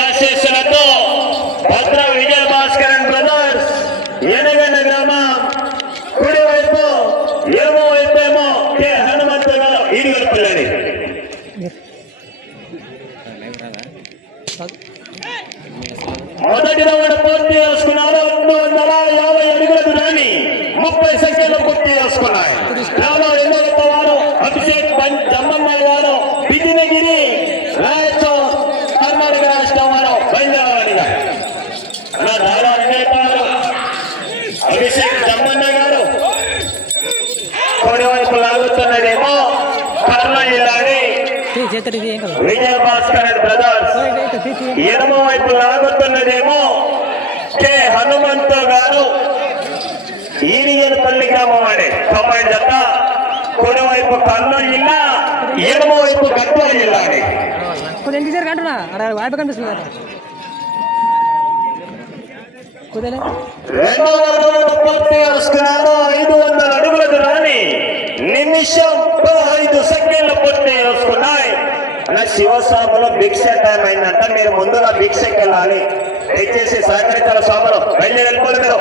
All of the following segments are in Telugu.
ఆశీస్సులతో భద్ర విజయ భాస్కరన్ బ్రదర్స్ ఎనగన గ్రామం కుడివైపు ఏమో వైపేమో కె. హనుమంతు గారు ఈడిగలపల్లని మొదటి రౌండ్ పూర్తి చేసుకున్నారు. రెండు వందల యాభై అడుగుల దూరాన్ని ముప్పై సంఖ్యలో పూర్తి చేసుకున్నాయి. యాభై ఎనిమిది అభిషేక్ పం- జమ్మన్నయ్య గారు బిజినగిరి రాయచూర్ కర్ణాటక రాష్ట్రం వారు బయలుదేరాలిగా అలా చాలా అనేకాలు అభిషేక్ జమ్మన్న గారు. కొడివైపు లాగుతున్నదేమో కర్ణ జిల్లాని విజయ భాస్కర్ బ్రదర్స్. ఎడమ వైపు లాగుతున్నదేమో కె. హనుమంతు గారు. ఈనియన్ పల్లి గ్రామం అనే కమాండ్ అంతా కుడివైపు కర్నూలు జిల్లా ఎడమ వైపు అక్కడ వాయిప కనిపిస్తుంది రౌండ్ ఐదు వందల అడుగుల దూరాన్ని నిమిషం పదహైదు సెకండ్లు పూర్తి చేసుకున్నాయి. అలా శివస్వాములు భిక్ష టైం అయిందంట మీరు ముందుగా భిక్షకి వెళ్ళాలి దయచేసి సహకరించాలి స్వాములు. వెళ్ళి వెళ్ళిపోదు మీరు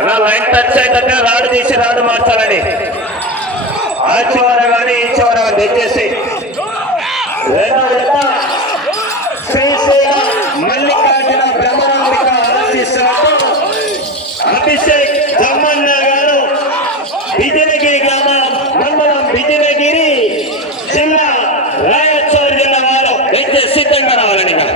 అలా లైన్ టచ్ అయితే రాడు తీసి రాడు మార్చాలని. ఆ చివర కానీ ఈ చివర కానీ దయచేసి రెండవ జత శ్రీశైల మల్లికార్జున బ్రహ్మరాంబిక ఆశీస్సులతో అభిషేక్ జమ్మన్న గారు బిజినగిరి గ్రామం మండలం బిజినగిరి జిల్లా రాయచూర్ జిల్లా వారు దయచేసి సిద్ధంగా రావాలని ఇక్కడ.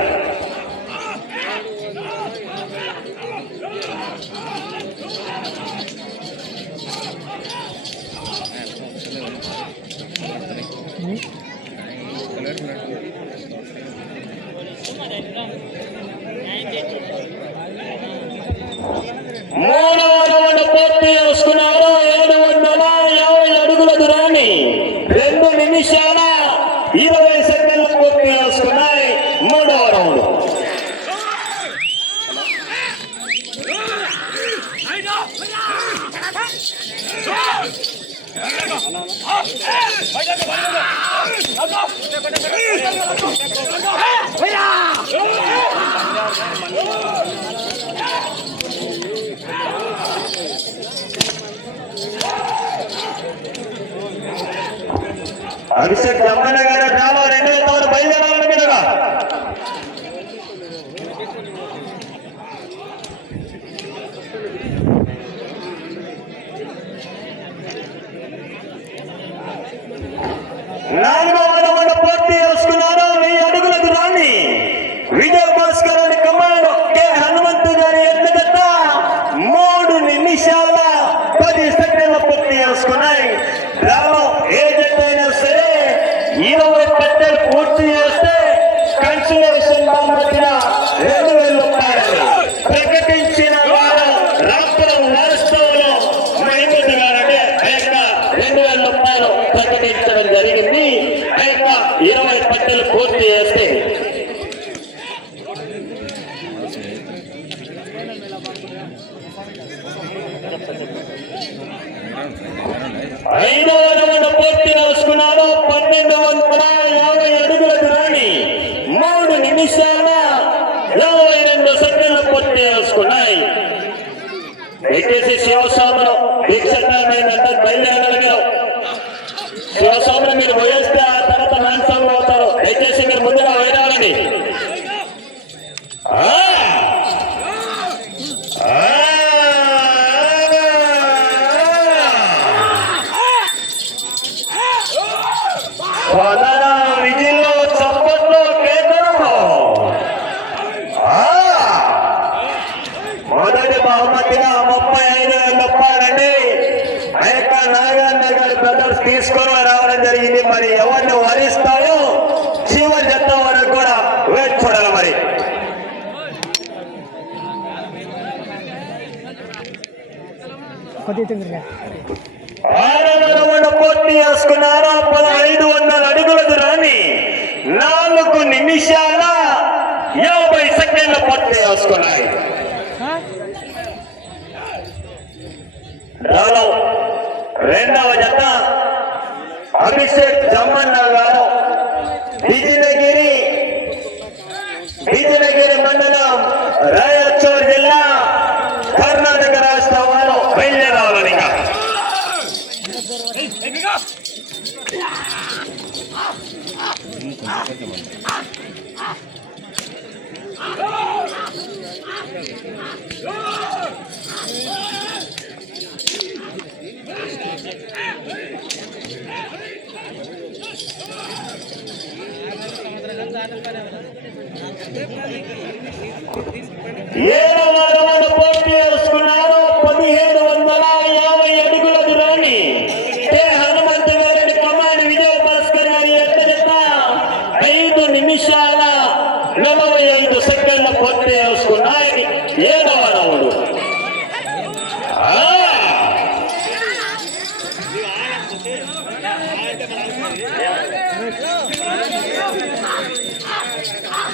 మూడవ రౌండ్ పూర్తి చేసుకున్నారు ఏడు వందల యాభై అడుగుల దూరాన్ని రెండు నిమిషాల ఇరవై సెకండ్లు పూర్తి చేసుకున్నాయి మూడవ రౌండ్ అభిషేక్ బ్రహ్మణ గారు డ్రామా రెండు వేల బయలుదేరాలని మీరుగా నాలుగవ రౌండ్ పూర్తి చేసుకున్నారు వెయ్యి అడుగుల దూరాన్ని విజయ భాస్కర్ అని కమాండ్ కె హనుమంతు గారి ఎత్తుగత మూడు నిమిషాల పది సెకండ్ల పూర్తి చేసుకున్నాయి దానిలో ఏ జట్టు అయినా సరే ఇరవై పట్టెలు పూర్తి చేస్తే కన్సిడరేషన్ మధ్య రెండు వేల రూపాయలు ప్రకటించిన వారు రాష్ట్రం రాష్ట్రంలో మహిమతి గారంటే ఆ యొక్క రెండు వేల రూపాయలు జరిగింది. ఆ యొక్క ఇరవై పట్టెలు పూర్తి చేస్తే ఐదవ రౌండ్ పూర్తి చేసుకున్నారు పన్నెండు వందల యాభై అడుగుల దూరాన్ని మూడు నిమిషాల యాభై రెండు సెకండ్లు పూర్తి చేసుకున్నాయి దయచేసి శివస్వాములు దీక్షమైందంటే బయలుదేరగలిగారు శివస్వాములు మీరు పోయేస్తే ఆ తర్వాత నాన్సాములు అవుతారు దయచేసి మీరు ముందుగా వేయాలండి ఆ! స్వదన విధిలో చప్పట్లో కేంద్రంలో మొదటి బహుమతిగా ముప్పై ఐదు వేల రూపాయలండి ఆ యొక్క నారాయణ గారి బ్రదర్స్ తీసుకొని రావడం జరిగింది. మరి ఎవరిని వరిస్తాయో చివరి జత వరకు కూడా వేచి చూడాలి మరి. పూర్తి చేసుకున్నారు పదహైదు వందల అడుగుల దూరాన్ని నాలుగు నిమిషాల యాభై సెకండ్లు పూర్తి చేసుకున్నాయి రాలో రెండవ జత అభిషేక్ జమ్మన్న గారు. విజయనగిరి. విజయనగిరి మండలం రాయచూరు జిల్లా కర్ణాటక రాష్ట్రం వారు. బయలుదేరాలని Oh! రౌండ్ పూర్తి చేసుకున్నారు పదిహేడు వందల యాభై అడుగుల దూరాన్ని కె హనుమంతు గారి కమాండ్ విజయ భాస్కర్ గారి ఎట్ల జత ఐదు నిమిషాల నలభై ఐదు సెకండ్ల పూర్తి చేసుకున్నాయి ఏడవ రౌండ్ ఆ!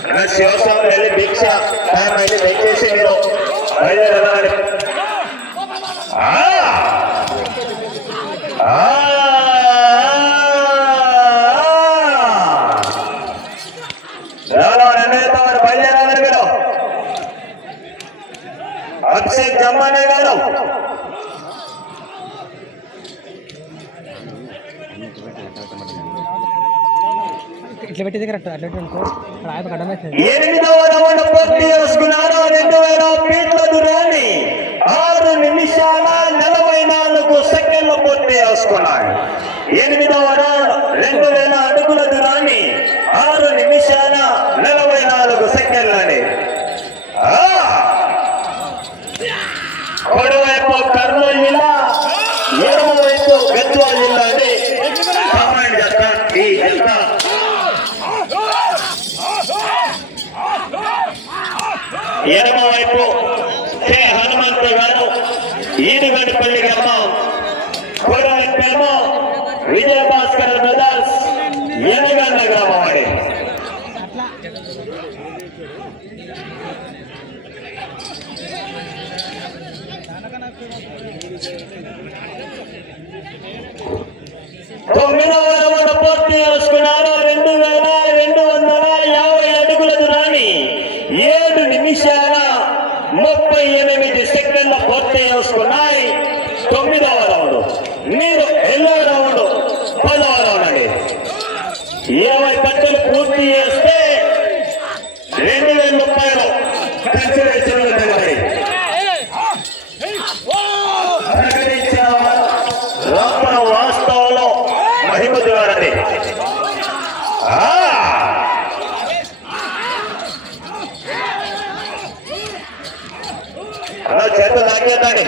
నా శివస్వామి వెళ్ళి భిక్ష టైం అయితే దయచేసి మీరు బయలుదేరాలి ఆ! మీరు? అభిషేక్ జమ్మనే గారు. ఇట్లా పెట్టేది కరెక్ట్ అట్లా పెట్టి అనుకో. అక్కడ ఎనిమిదవ రౌండ్ పూర్తి చేసుకున్నారు రెండు వేల ఫీట్ల దూరాన్ని ఆరు నిమిషాల నలభై నాలుగు సెకండ్లు పూర్తి చేసుకున్నాయి ఎనిమిదవ రౌండ్ రెండు వేల అడుగుల దూరాన్ని ఆరు నిమిషాల నలభై నాలుగు సెకండ్లని. ఆ! కర్నూలు జిల్లా వైపు గద్వాల జిల్లా అండి కామెంట్ చేస్తా ఈ జత ఎడమ వైపు కె హనుమంతు గారు ఈడుగడిపల్లి గ్రామం కుడవైపేమో విజయ భాస్కర్ బ్రదర్స్ ఎనగండ గ్రామం అండి తొమ్మిదవ రౌండ్ పూర్తి చేసుకున్నారు రెండు వేల రెండు వందల యాభై అడుగుల దూరాన్ని ఏడు నిమిషాల ముప్పై ఎనిమిది సెకండ్ల పూర్తి చేసుకున్నాయి తొమ్మిదవ రౌండ్ మీరు ఎన్నో రౌండ్ పదవ రౌండ్ అండి ఇరవై పట్టులు పూర్తి చేస్తే రెండు వేల రూపాయలు కన్సిడరేషన్ ఉంటుంది ప్రకటించిన లోపల వాస్తవంలో మహిమ ద్వారండి అలా చేత లాగేద్దండి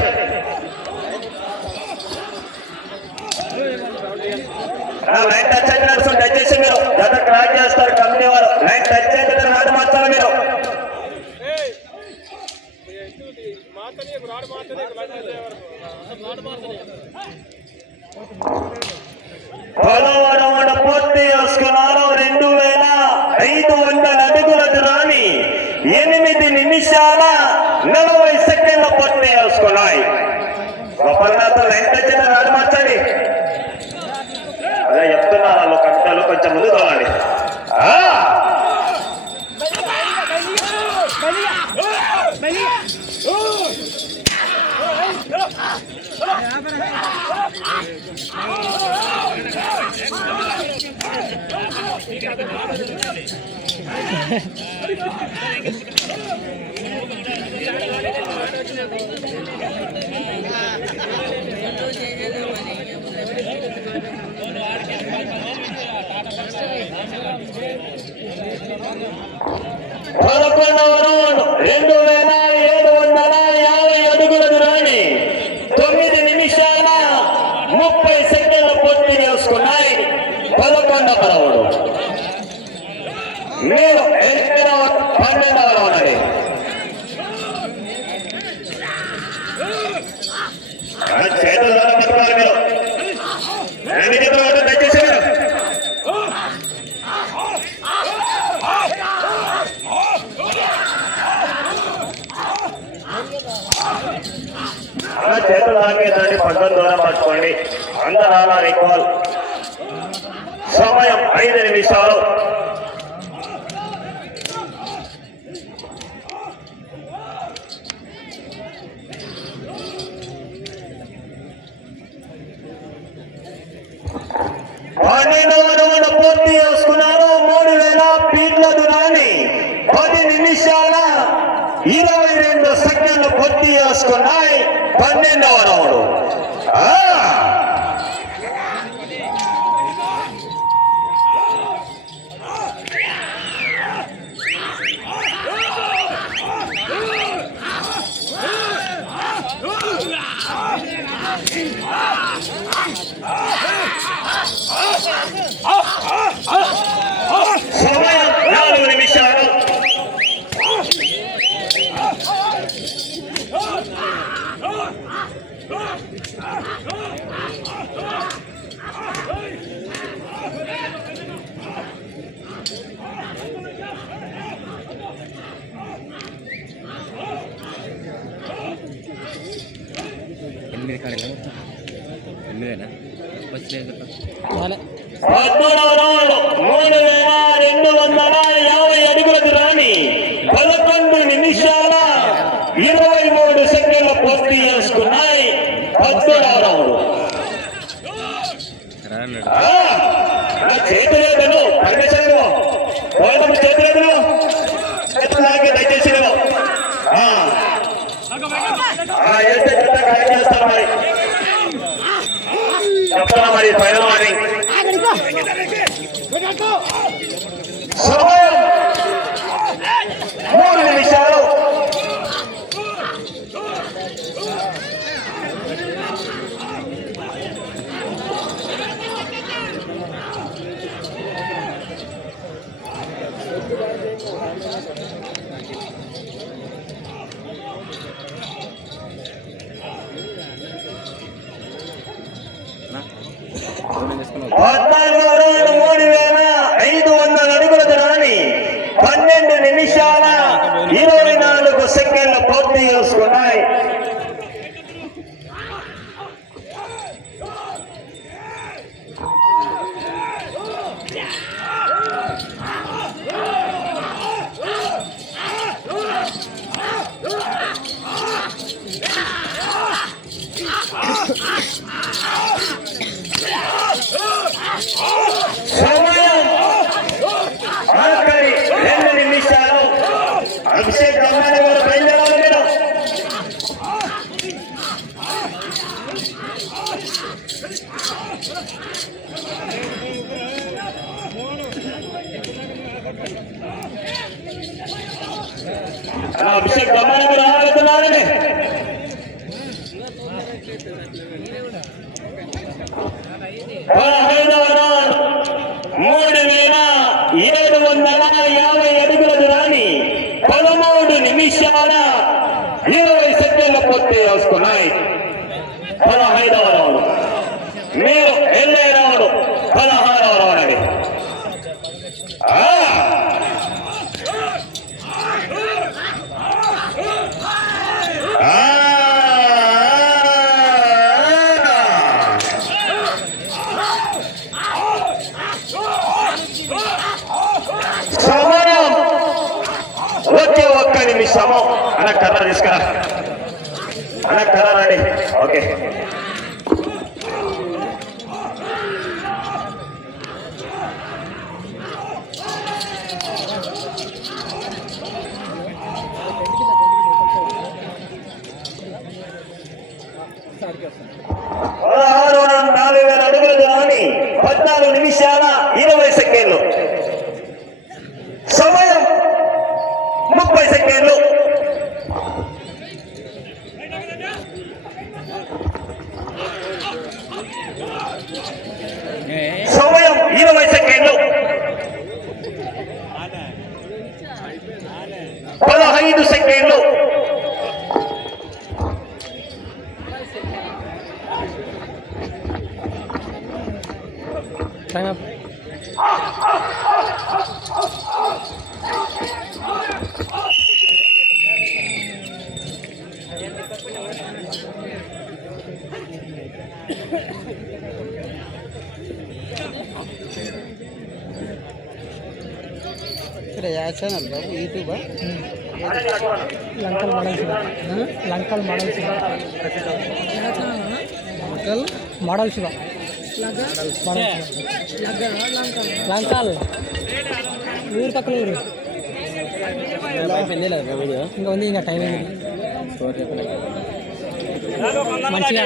లైన్ టచ్ అయితే నడుస్తుంది దయచేసి మీరు గత క్రాక్ చేస్తారు కంపెనీ వారు లైన్ టచ్ అయితే నాడు మార్చాలి మీరు పదవ రౌండ్ పూర్తి చేసుకున్నారు రెండు వేల ఐదు వందల అడుగుల దూరాన్ని ఎనిమిది నిమిషాల నలభై సెకండ్ల పూర్తి చేసుకున్నాయి. గోపాలనాథులు లైన్ చిన్న అయితే నాడు మార్చండి. అదే చెప్తున్నారు వాళ్ళు కవితలు కొంచెం ముందు తోలండి. ఆ! పదకొండవ రౌండ్ రెండు వేల ఏడు వందల యాభై అడుగుల దూరాన్ని తొమ్మిది నిమిషాల ముప్పై సెకండ్ల పూర్తి చేసుకున్నాయి పదకొండవ రౌండ్ మీరు ఎనిమిదవ పన్నెండవ రౌండ్ చేతుల ద్వారా పట్టుకోవాలి మీరు. అలా చేతులు పట్టుకోండి. అందరాల రికాల్ సమయం ఐదు నిమిషాలు. పన్నెండవ రౌండ్ పూర్తి చేసుకున్నారు. మూడు వేల ఫీట్ల దూరాన్ని పది నిమిషాల ఇరవై రెండు సెకండ్లు పూర్తి చేసుకున్నాయి. పన్నెండవ రౌండ్ ఆ! సమయం నాలుగు నిమిషాలు ఎనిమిది కాడేనా మొత్తం ఎనిమిదేనా వచ్చలేదు చాలే మూడు వేల రెండు వందల యాభై అడుగులకు రాని పదకొండు నిమిషాల ఇరవై మూడు సెకండ్లు పూర్తి చేసుకున్నాయి పద్మూడవ రౌండ్ రాన్నాడు ఆ! చేతి లేదను పరమేశ్వరుడు చేతి లేదను నాకే దయచేసి లేవు. చెప్తాను మరి పైన మరి. సమయం మూడు నిమిషాలు చేసుకున్నావు పద్నాలుగు రౌండ్ మూడు వేల ఐదు వందల అడుగుల దూరాన్ని పన్నెండు నిమిషాల ఇరవై నాలుగు సెకండ్లు పూర్తి చేసుకున్నాయి సమయం ఆఖరి రెండు నిమిషాలు అభిషేక్ అమ్మాయి గారు బయలుదేరాలి మీరు ఆ, అభిషేక్ అమ్మాయి గారు మూడు వేల ఏడు వందల యాభై అడుగుల దూరాన్ని పదమూడు నిమిషాల ఇరవై సెకండ్ల పూర్తి చేసుకున్నాయి. పదహైదవ సమయం ఒకే ఒక్క నిమిషము అన్న కర్ర తీసుకురా అన్న కర్ర రండి ఓకే ఛానల్ బాబు యూట్యూబా? Lankal model Shiva Lankal model Shiva Lankal? Model Shiva Lankal. ఊరు పక్కన ఊరు. ఇంకా ఉంది ఇంకా టైం మంచిగా.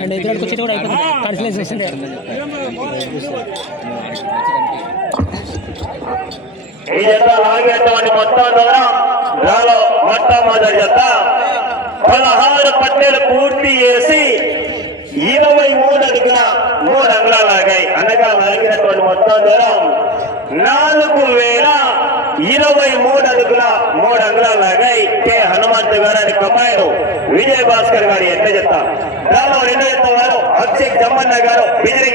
అండ్ ఎదురుకి వచ్చేది కూడా అయిపోతుంది. కన్సిలేషన్ ఈ జత లాగేటువంటి మొత్తం ద్వారా నాలో మొట్టమొదటి జత పదహారు పట్టెలు పూర్తి చేసి ఇరవై మూడు అడుగుల మూడు అంగుళాలు లాగాయి అనగా లాగినటువంటి మొత్తం దూరం నాలుగు వేల ఇరవై మూడు అడుగుల మూడు అంగుళాలు లాగాయి కె. హనుమంతు గారి కమాయిలు విజయ భాస్కర్ గారి ఎంత చెత్త దానిలో రెండో చెత్త వారు అక్షయ్ జమ్మన్న గారు విజయ